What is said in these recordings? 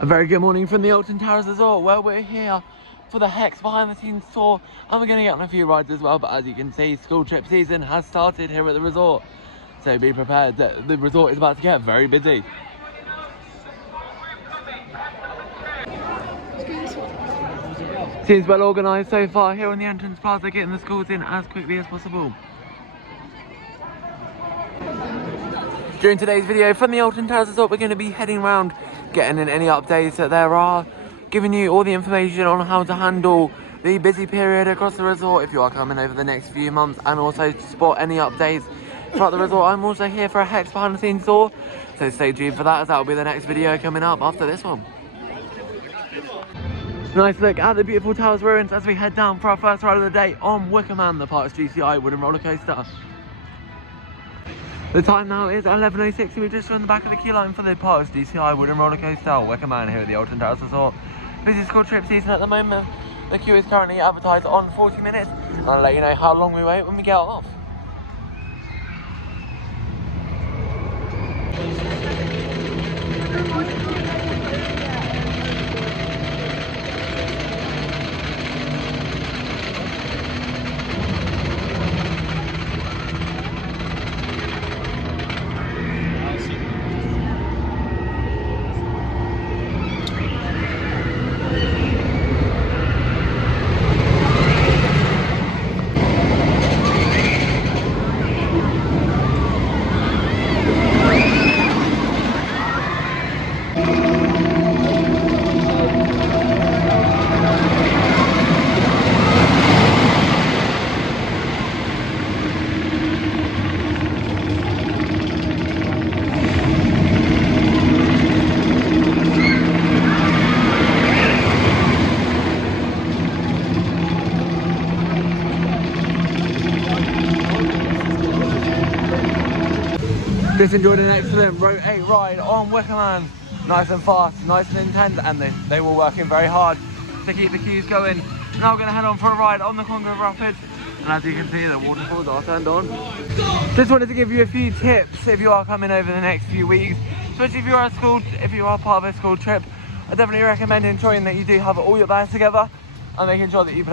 A very good morning from the Alton Towers Resort, where we're here for the Hex behind the scenes tour, and we're going to get on a few rides as well. But as you can see, school trip season has started here at the resort, so be prepared that the resort is about to get very busy. Seems well organised so far here on the entrance plaza, getting the schools in as quickly as possible. During today's video from the Alton Towers Resort, we're going to be heading around, getting in any updates that there are, giving you all the information on how to handle the busy period across the resort if you are coming over the next few months, and also to spot any updates throughout the resort. I'm also here for a Hex behind the scenes tour, so stay tuned for that, as that will be the next video coming up after this one. Nice look at the beautiful Towers ruins as we head down for our first ride of the day on Wicker Man, the park's GCI wooden roller coaster. The time now is 11:06 and we're just on the back of the queue line for the park's GCI wooden roller coaster, Wicker Man, here at the Alton Towers Resort. Busy school trip season at the moment. The queue is currently advertised on 40 minutes, and I'll let you know how long we wait when we get off. Just enjoyed an excellent Route 8 ride on Wicker Man. Nice and fast, nice and intense, and they were working very hard to keep the queues going. Now we're going to head on for a ride on the Congo Rapids, and as you can see, the waterfalls are turned on. Just wanted to give you a few tips if you are coming over the next few weeks, especially if you are part of a school trip. I definitely recommend ensuring that you do have all your bags together and making sure that you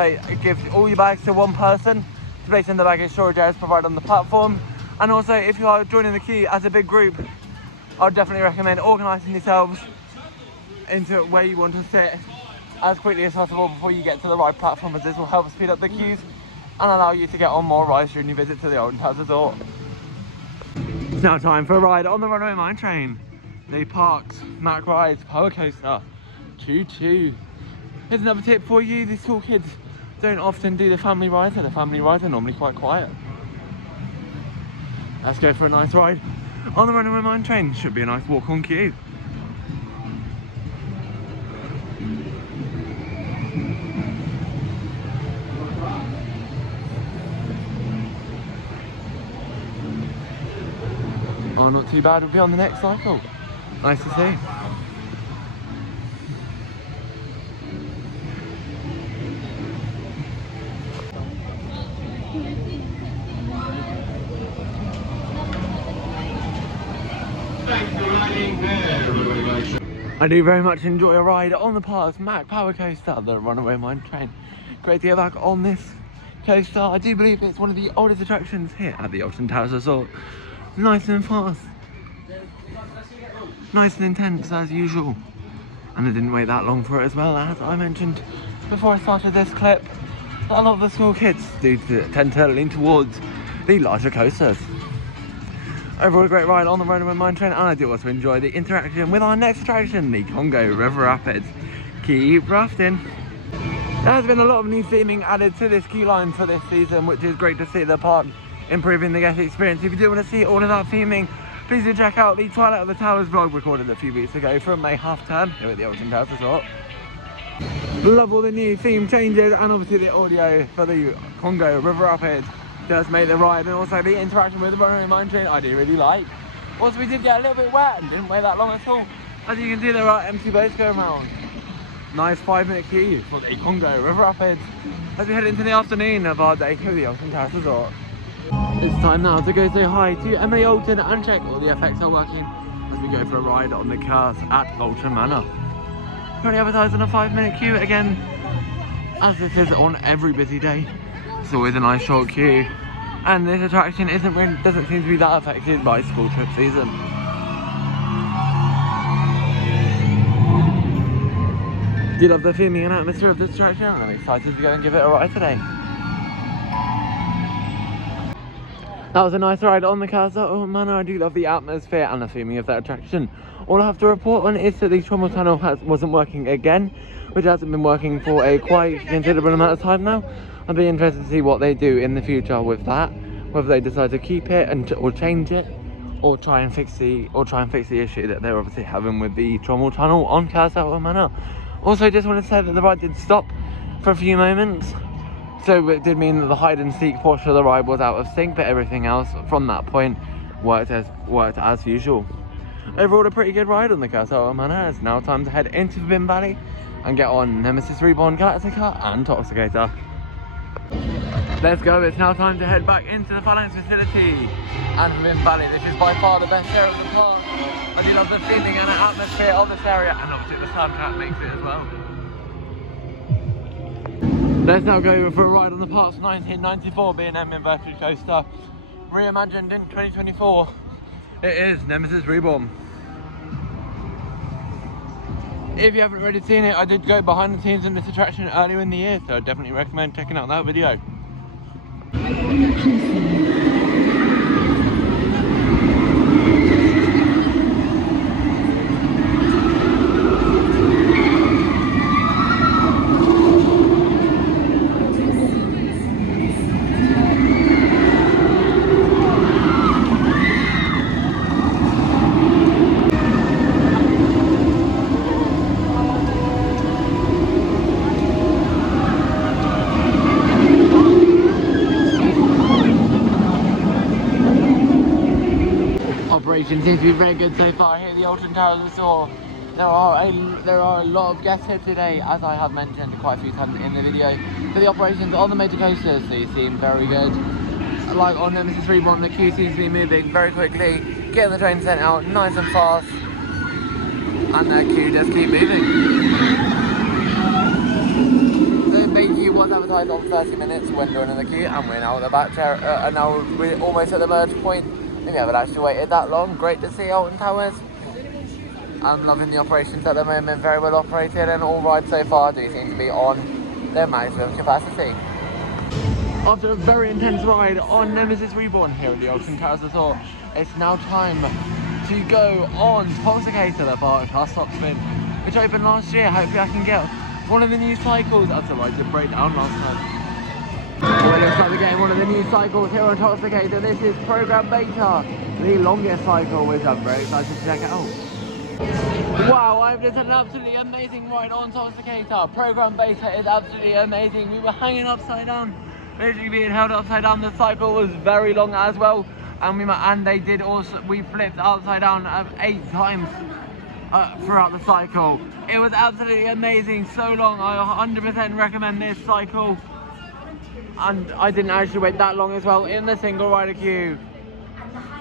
give all your bags to one person to place in the baggage storage areas provided on the platform. And also, if you are joining the queue as a big group, I would definitely recommend organising yourselves into where you want to sit as quickly as possible before you get to the ride platform, as this will help speed up the queues and allow you to get on more rides during your visit to the Alton Towers Resort. It's now time for a ride on the Runaway Mine Train, the park's Mack Rides power coaster. Choo choo. Here's another tip for you: the school kids don't often do the family rides, so the family rides are normally quite quiet. Let's go for a nice ride on the Runaway Mine Train. Should be a nice walk on queue. Oh, not too bad. We'll be on the next cycle. Nice to see. I do very much enjoy a ride on the park's Mack power coaster, the Runaway Mine Train. Great to get back on this coaster. I do believe it's one of the oldest attractions here at the Alton Towers Resort. Nice and fast, nice and intense as usual, and I didn't wait that long for it as well. As I mentioned before I started this clip, a lot of the school kids do tend to lean towards the larger coasters. Overall, a great ride on the Runaway Mine Train, and I do also enjoy the interaction with our next attraction, the Congo River Rapids. Keep rafting. There has been a lot of new theming added to this queue line for this season, which is great to see the park improving the guest experience. If you do want to see all of that theming, please do check out the Twilight of the Towers vlog recorded a few weeks ago from May half term here at the Alton Towers Resort. Love all the new theme changes, and obviously the audio for the Congo River Rapids does make the ride, and also the interaction with the Runaway Mine Train I do really like. Also, we did get a little bit wet and didn't wait that long at all. As you can see, there are empty boats going around. Nice 5-minute queue for the Congo River Rapids as we head into the afternoon of our day here at the Alton Towers Resort. It's time now to go say hi to Emily Alton and check all the effects are working as we go for a ride on the cars at Ultra Manor. currently advertised on a 5-minute queue. Again, as this is on every busy day, it's always a nice short queue. And this attraction doesn't seem to be that affected by school trip season. Do you love the feeling and atmosphere of this attraction? I'm excited to go and give it a ride today. That was a nice ride on the Castle Manor. I do love the atmosphere and the theming of that attraction. All I have to report on is that the trommel tunnel wasn't working again, which hasn't been working for a quite considerable amount of time now. I'd be interested to see what they do in the future with that, whether they decide to keep it or change it, or try and fix the issue that they're obviously having with the trommel tunnel on Castle Manor. Also, just wanted to say that the ride did stop for a few moments. So it did mean that the hide and seek portion of the ride was out of sync, but everything else from that point worked as usual. Overall, a pretty good ride on the Castle Manor. It's now time to head into Forbidden Valley and get on Nemesis Reborn, Galactica and Toxicator. Let's go, it's now time to head back into the Phalanx facility and Forbidden Valley. This is by far the best area of the park. I do love the feeling and the atmosphere of this area, and obviously the soundtrack makes it as well. Let's now go for a ride on the park's 1994 B&M Inverted Coaster, reimagined in 2024. It is Nemesis Reborn. If you haven't already seen it, I did go behind the scenes in this attraction earlier in the year, so I definitely recommend checking out that video. Operation seems to be very good so far here at the Alton Towers Resort. There are a lot of guests here today, as I have mentioned quite a few times in the video, for the operations on the major coasters, so you seem very good. Like on Nemesis Reborn, the queue seems to be moving very quickly, getting the train sent out nice and fast, and that queue just keep moving. The main queue was advertised on 30 minutes when joining the queue, and we're now at the back chair, and now we're almost at the merge point. We haven't actually waited that long. Great to see Alton Towers. I'm loving the operations at the moment, very well operated, and all rides so far do seem to be on their maximum capacity. After a very intense ride on Nemesis Reborn here at the Alton Towers Resort, it's now time to go on Toxicator, the Bar Class Top Spin, which opened last year. Hopefully I can get one of the new cycles. That's a ride to break down last time. Well, it looks like we're getting one of the new cycles here on Toxicator. This is Program Beta, the longest cycle, which I'm very excited to check out. Wow, I've just had an absolutely amazing ride on Toxicator. Program Beta is absolutely amazing. We were hanging upside down, literally being held upside down. The cycle was very long as well, and we flipped upside down 8 times throughout the cycle. It was absolutely amazing, so long. I 100% recommend this cycle. And I didn't actually wait that long as well in the single rider queue.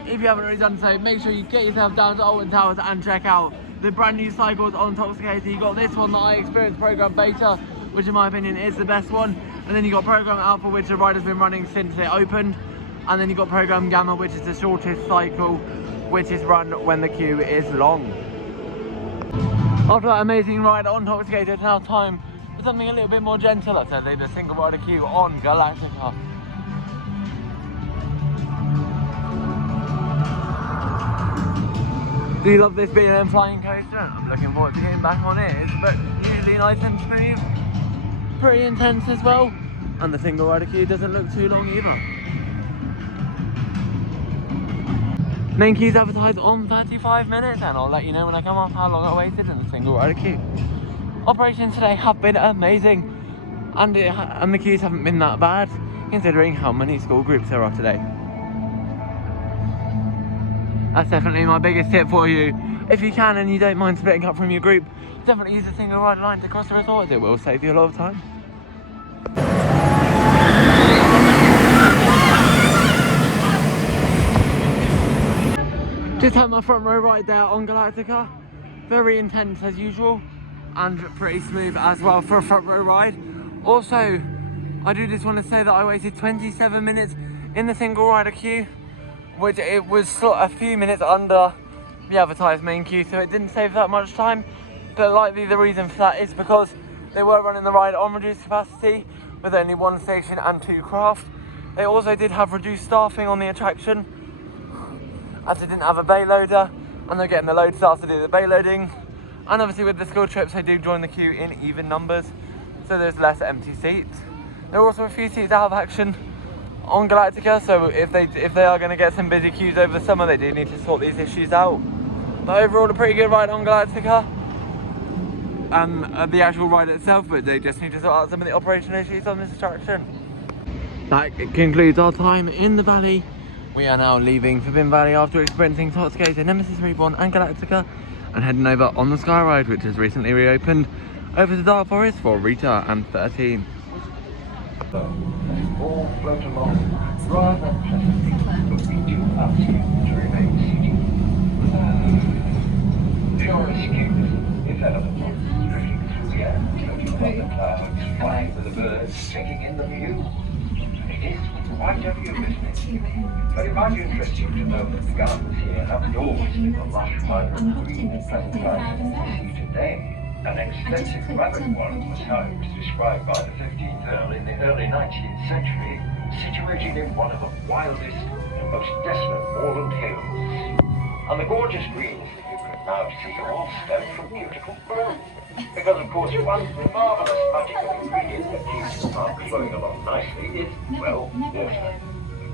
If you haven't already done so, make sure you get yourself down to Alton Towers and check out the brand new cycles on Toxicator. You got this one that I experienced, Program Beta, which in my opinion is the best one. And then you got Program Alpha, which the rider's been running since it opened. And then you got Program Gamma, which is the shortest cycle, which is run when the queue is long. After that amazing ride on Toxicator, it's now time something a little bit more gentle. I'd say the single rider queue on Galactica. Do you love this B&M flying coaster? I'm looking forward to getting back on it. It's usually nice and smooth, pretty intense as well, and the single rider queue doesn't look too long either. Main queue's advertised on 35 minutes, and I'll let you know when I come off how long I waited in the single rider queue. Operations today have been amazing, and the queues haven't been that bad considering how many school groups there are today. That's definitely my biggest tip for you. If you can and you don't mind splitting up from your group, definitely use a single rider line to cross the resort. It will save you a lot of time. Just had my front row right there on Galactica. Very intense as usual. and pretty smooth as well for a front row ride. Also, I do just want to say that I waited 27 minutes in the single rider queue, which it was sort of a few minutes under the advertised main queue, so it didn't save that much time. But likely the reason for that is because they were running the ride on reduced capacity with only one station and 2 craft. They also did have reduced staffing on the attraction, as they didn't have a bay loader, and they're getting the load staff to do the bay loading. And obviously with the school trips, they do join the queue in even numbers, so there's less empty seats. There are also a few seats out of action on Galactica, so if they are going to get some busy queues over the summer, they do need to sort these issues out. But overall, a pretty good ride on Galactica, and the actual ride itself, but they just need to sort out some of the operational issues on this attraction. That concludes our time in the valley. We are now leaving Forbidden Valley after experiencing Toxicate, Nemesis Reborn and Galactica, and heading over on the Sky Ride, which has recently reopened, over to Dark Forest for Rita and 13. All float along rather pleasantly, but we do ask you to remain seated. Your escape, if ever possible, drifting through the air, floating above the clouds, flying with the birds, taking in the view. It is quite of your business. But it might interest you to know that the gardens here have always been the lush, vibrant green and pleasant gardens we see today. An extensive rabbit warren was how it was described by the 15th Earl in the early 19th century, situated in one of the wildest and most desolate moorland hills. And the gorgeous greens that you can now see all stem from beautiful birds. Because of course one marvellous magical ingredient that keeps the park flowing along nicely is, well, water.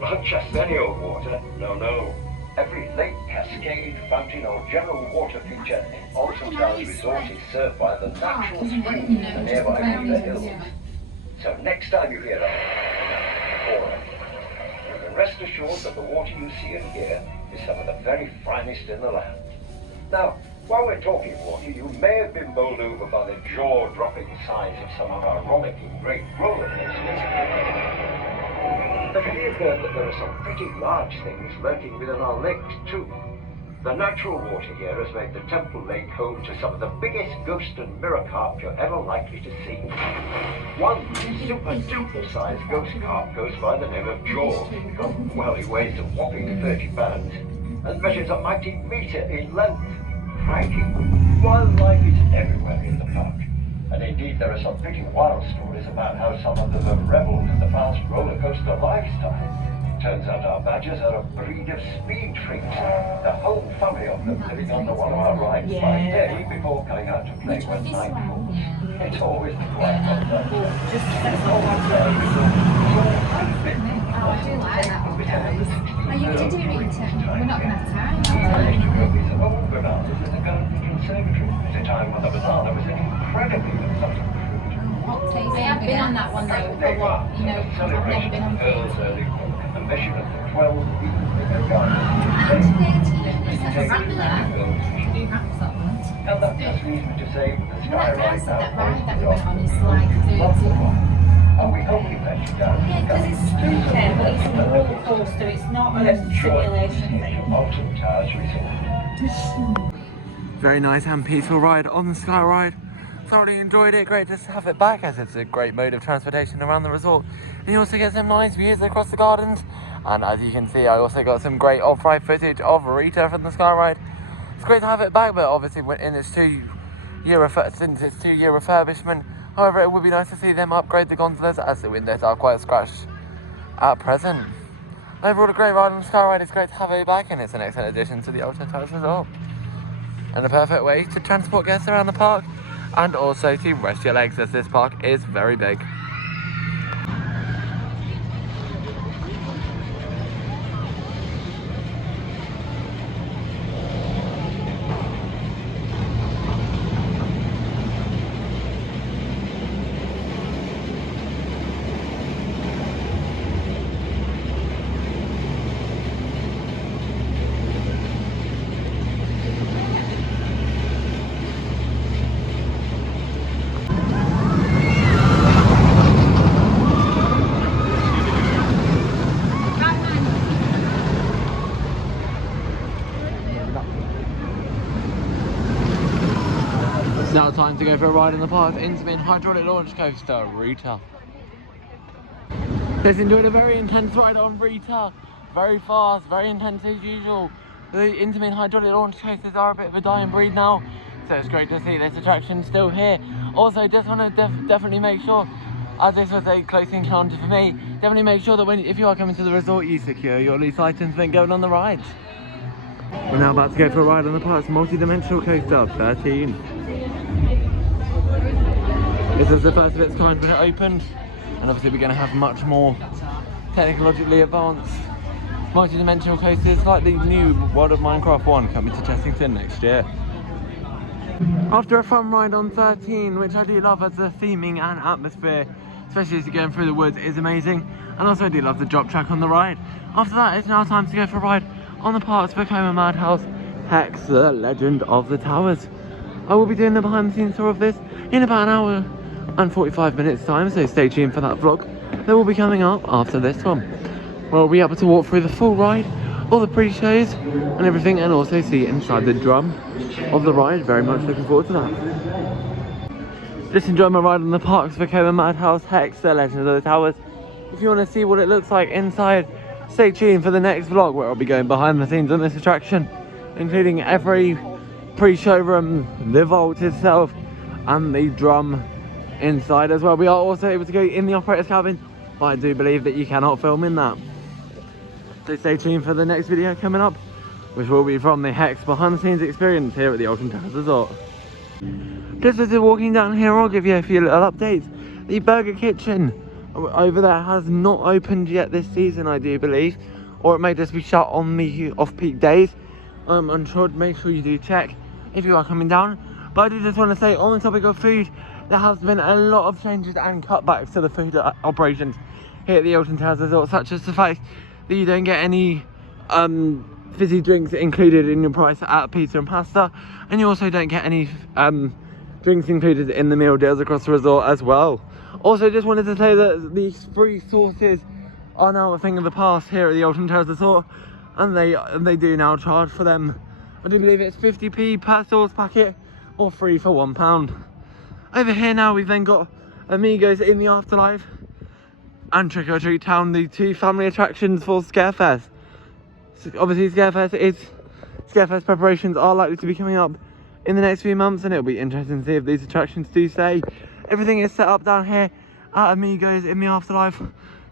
Not just any old water, no. Every lake, cascade, fountain or general water feature in Alton Towers Resort is served by the natural springs in the nearby Rita hills. So next time you hear of it, you can rest assured that the water you see and hear is some of the very finest in the land. Now, while we're talking water, you may have been bowled over by the jaw-dropping size of some of our rollicking great roller coasters. But have you heard that there are some pretty large things lurking within our lakes too? The natural water here has made the Temple Lake home to some of the biggest ghost and mirror carp you're ever likely to see. One super-duper sized ghost carp goes by the name of Jaws. Well, he weighs a whopping 30 pounds and measures a mighty metre in length. Crikey, wildlife is everywhere in the park. And indeed, there are some pretty wild stories about how some of them have reveled in the fast roller coaster lifestyle. Turns out our badgers are a breed of speed freaks, the whole family of them living under one of our rides by day before coming out to play when night falls. It's always the quiet ones like that. I do like that one. Are you going to do Rita? We're not going to have time. At a time when the banana was an incredibly exotic fruit. I have been on that one though, a lot. You know, I've never been on Rita. And measured at the 12 feet bigger garden. It's a ramp there. Do ramps that one. And that just leads me to say the Sky Ride now that ride that we went on is like 30. and we hope you let you down. Yeah, because it's spooky, but it's a roller coaster, it's not a simulation thing. Alton Towers Resort. Very nice and peaceful ride on the Sky Ride. Thoroughly enjoyed it. Great to have it back, as it's a great mode of transportation around the resort. And you also get some nice views across the gardens. And as you can see, I also got some great off-ride footage of Rita from the Sky Ride. It's great to have it back, but obviously in its two-year refurbishment. However, it would be nice to see them upgrade the gondolas, as the windows are quite scratched at present. Overall, a great ride on the Sky Ride. It's great to have it back, and it's an excellent addition to the Alton Towers Resort. And a perfect way to transport guests around the park, and also to rest your legs, as this park is very big. to go for a ride on the park's Intamin hydraulic launch coaster, Rita. Let's enjoy a very intense ride on Rita. Very fast, very intense as usual. The Intamin hydraulic launch coasters are a bit of a dying breed now, so it's great to see this attraction still here. Also, just want to definitely make sure, as this was a close encounter for me, definitely make sure that if you are coming to the resort, you secure your loose items when going on the rides. We're now about to go for a ride on the park's multi-dimensional coaster, 13. This is the first of its kind when it opened, and obviously we're going to have much more technologically advanced multi-dimensional coasters like the new World of Minecraft one coming to Chessington next year. After a fun ride on 13, which I do love as the theming and atmosphere, especially as you're going through the woods, is amazing, and also I do love the drop track on the ride. After that, it's now time to go for a ride on the park's Wicker Madhouse, Hex, the Legend of the Towers. I will be doing the behind the scenes tour of this in about an hour and 45 minutes time, so stay tuned for that vlog that will be coming up after this one. We'll be able to walk through the full ride, all the pre-shows and everything, and also see inside the drum of the ride. Very much looking forward to that. Just enjoy my ride on the park's Wicker Madhouse, Hex, the Legend of the Towers. If you want to see what it looks like inside, stay tuned for the next vlog where I'll be going behind the scenes on this attraction, including every pre-show room, the vault itself, and the drum inside as well. We are also able to go in the operator's cabin, but I do believe that you cannot film in that. So stay tuned for the next video coming up, which will be from the Hex behind the scenes experience here at the Alton Towers Resort. Just as you're walking down here, I'll give you a few little updates. The Burger Kitchen over there has not opened yet this season, I do believe, or it may just be shut on the off-peak days. I'm unsure. Make sure you do check if you are coming down. But I do just want to say, on the topic of food, there has been a lot of changes and cutbacks to the food operations here at the Alton Towers Resort, such as the fact that you don't get any fizzy drinks included in your price at pizza and pasta, and you also don't get any drinks included in the meal deals across the resort as well. Also, just wanted to say that these free sauces are now a thing of the past here at the Alton Towers Resort, and they do now charge for them. I do believe it's 50p per sauce packet, or free for £1. Over here now we've then got Amigos in the Afterlife and Trick or Treat Town, the two family attractions for Scarefest. So obviously Scarefest preparations are likely to be coming up in the next few months, and it'll be interesting to see if these attractions do stay. Everything is set up down here at Amigos in the Afterlife,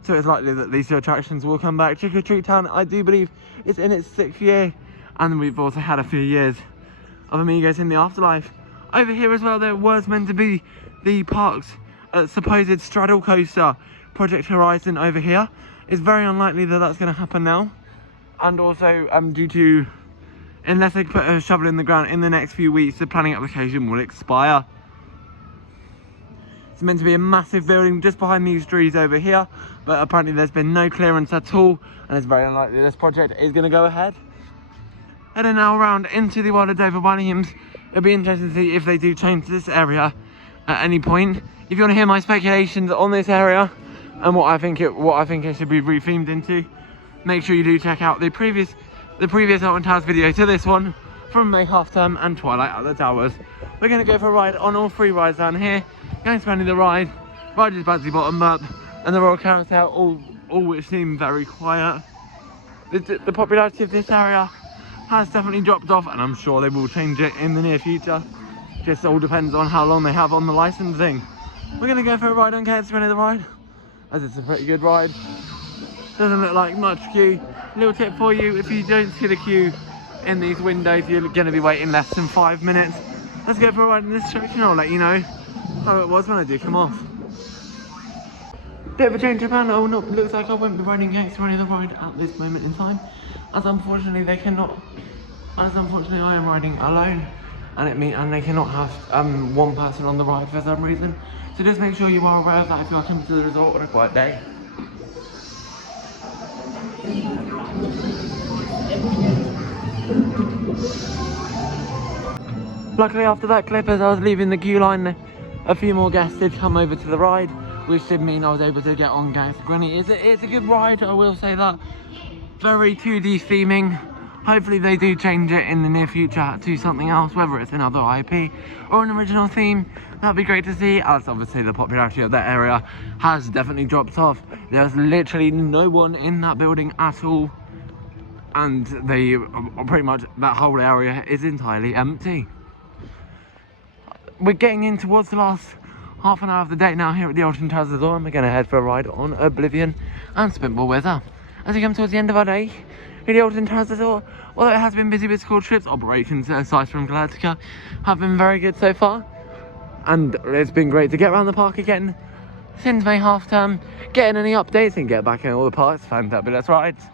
so it's likely that these two attractions will come back. Trick or Treat Town, I do believe it's in its 6th year, and we've also had a few years of Amigos in the Afterlife. Over here as well, there was meant to be the park's supposed straddle coaster, Project Horizon over here. It's very unlikely that that's going to happen now, and also due to, unless they put a shovel in the ground in the next few weeks, the planning application will expire. It's meant to be a massive building just behind these trees over here, but apparently there's been no clearance at all, and it's very unlikely this project is going to go ahead. Heading now around into the world of David Williams. It'll be interesting to see if they do change this area at any point. If you want to hear my speculations on this area and what I think it should be rethemed into, make sure you do check out the previous Alton Towers video to this one from May Half Term and Twilight at the Towers. We're going to go for a ride on all three rides down here. Going to the ride, Rider's Badsy Bottom Up, and the Royal Carousel, all which seem very quiet. The popularity of this area has definitely dropped off, and I'm sure they will change it in the near future. Just all depends on how long they have on the licensing. We're going to go for a ride on KS the ride, as it's a pretty good ride. Doesn't look like much queue. Little tip for you, if you don't see the queue in these windows, you're going to be waiting less than 5 minutes. Let's go for a ride in this section. I'll let you know how it was when I do come off. Bit of a change of plan. Oh no, looks like I won't be riding KS the ride at this moment in time, as unfortunately they cannot. As unfortunately I am riding alone, and they cannot have one person on the ride for some reason. So just make sure you are aware of that if you are coming to the resort on a quiet day. Luckily after that clip, as I was leaving the queue line, a few more guests did come over to the ride, which did mean I was able to get on Gangster Granny. It's a good ride, I will say that. Very 2D theming, Hopefully they do change it in the near future to something else, whether it's another IP or an original theme. That'd be great to see, as obviously the popularity of that area has definitely dropped off. There's literally no one in that building at all, and they pretty much, that whole area is entirely empty. We're getting in towards the last half an hour of the day now here at the Alton Towers Resort, and we're going to head for a ride on Oblivion and Spitball Weather. As we come towards the end of our day here at the Alton Towers Resort, although it has been busy with school trips, operations aside from Galactica have been very good so far. And it's been great to get around the park again since May half term, getting any updates and get back in all the parks. Fantabulous rides.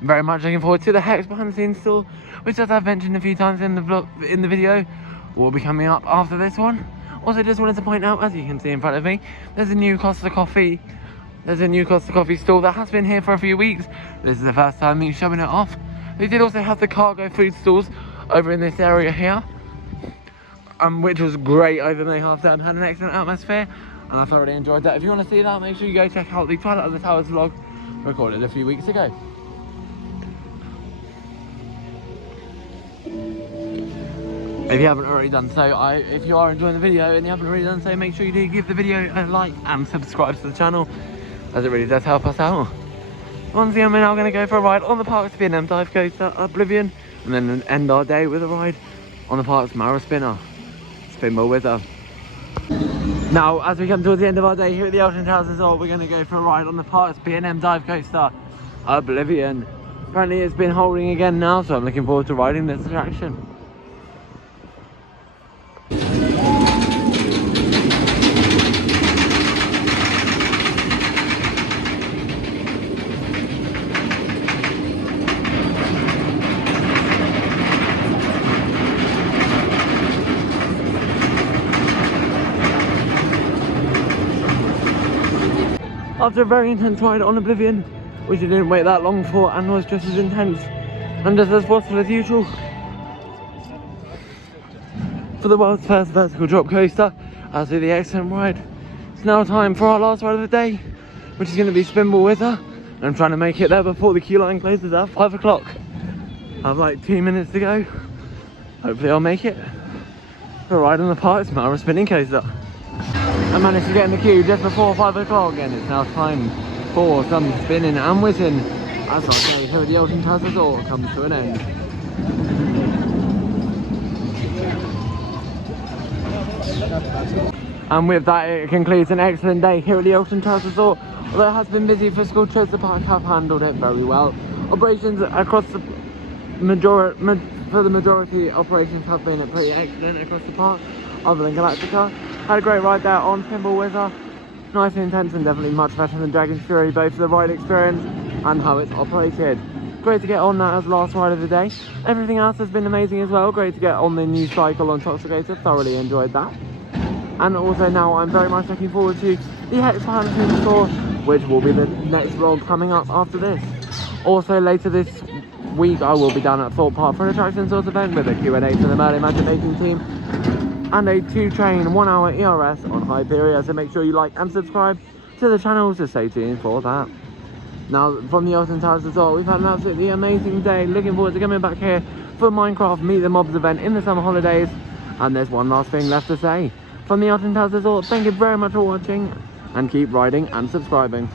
I'm very much looking forward to the Hex behind the scenes tour, which, as I've mentioned a few times in the vlog, in the video, will be coming up after this one. Also, just wanted to point out, as you can see in front of me, there's a new Costa Coffee. There's a new Costa Coffee store that has been here for a few weeks. This is the first time me showing it off. They did also have the cargo food stores over in this area here, which was great over May half term. Had an excellent atmosphere, and I thoroughly enjoyed that. If you want to see that, make sure you go check out the Twilight of the Towers vlog recorded a few weeks ago. If you haven't already done so, if you are enjoying the video and you haven't already done so, make sure you do give the video a like and subscribe to the channel, as it really does help us out. Once again, we're now going to go for a ride on the park's B&M dive coaster, Oblivion, and then end our day with a ride on the park's Mara Spinner, Spinball Weather. Now, as we come towards the end of our day here at the Alton Towers Resort, we're going to go for a ride on the park's B&M dive coaster, Oblivion. Apparently it's been holding again now, so I'm looking forward to riding this attraction. After a very intense ride on Oblivion, which I didn't wait that long for and was just as intense and just as possible as usual, for the world's first vertical drop coaster, as with the excellent ride, it's now time for our last ride of the day, which is going to be Spinball Weather. I'm trying to make it there before the queue line closes at 5 o'clock. I have like 2 minutes to go. Hopefully I'll make it for a ride on the park's Mara spinning coaster. I managed to get in the queue just before 5 o'clock, and it's now time for some spinning and whizzing as our day here at the Alton Towers Resort comes to an end. And with that, it concludes an excellent day here at the Alton Towers Resort. Although it has been busy for school trips, the park have handled it very well. Operations across the majority, operations have been pretty excellent across the park, other than Galactica. Had a great ride there on Spinball Weather. Nice and intense, and definitely much better than Dragon's Fury, both for the ride experience and how it's operated. Great to get on that as last ride of the day. Everything else has been amazing as well. Great to get on the new cycle on Toxicator, thoroughly enjoyed that. And also now I'm very much looking forward to the Hex behind the scenes tour, which will be the next vlog coming up after this. Also later this week I will be down at Thorpe Park for an attraction sort event with a Q&A to the Merlin Magic Making team and a 2-train 1-hour ERS on Hyperia, so make sure you like and subscribe to the channel to stay tuned for that. Now, from the Alton Towers Resort, we've had an absolutely amazing day. Looking forward to coming back here for Minecraft Meet the Mobs event in the summer holidays. And there's one last thing left to say. From the Alton Towers Resort, thank you very much for watching, and keep riding and subscribing.